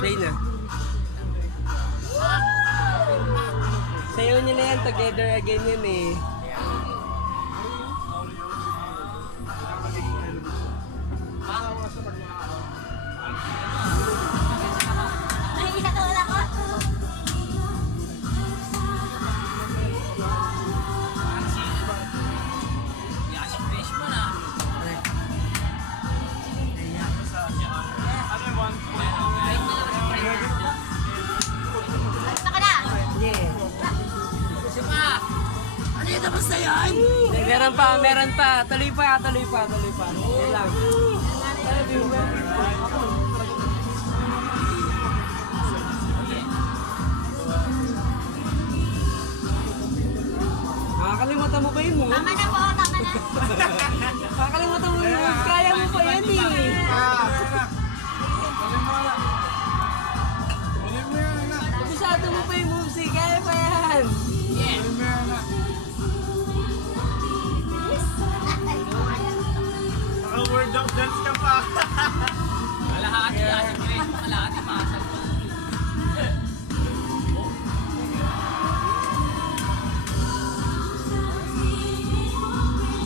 Play na. Sayo nila yan, together again yun eh. Tapos na yan! Meron pa. Tuloy pa. Yan lang. Nakakalimutan mo ba yung moves? Tama na po, tama na. Nakakalimutan mo yung moves. Kaya mo pa yan eh. Kabisado mo pa yung moves eh. Kaya pa yan. Word of dance ka pa! Kalahati yan. Kalahati masal.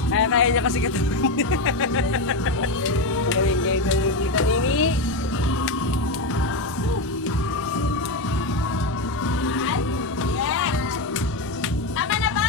Kaya niya kasi katawan niya. Galing kayo ng kita nini. Tama na ba?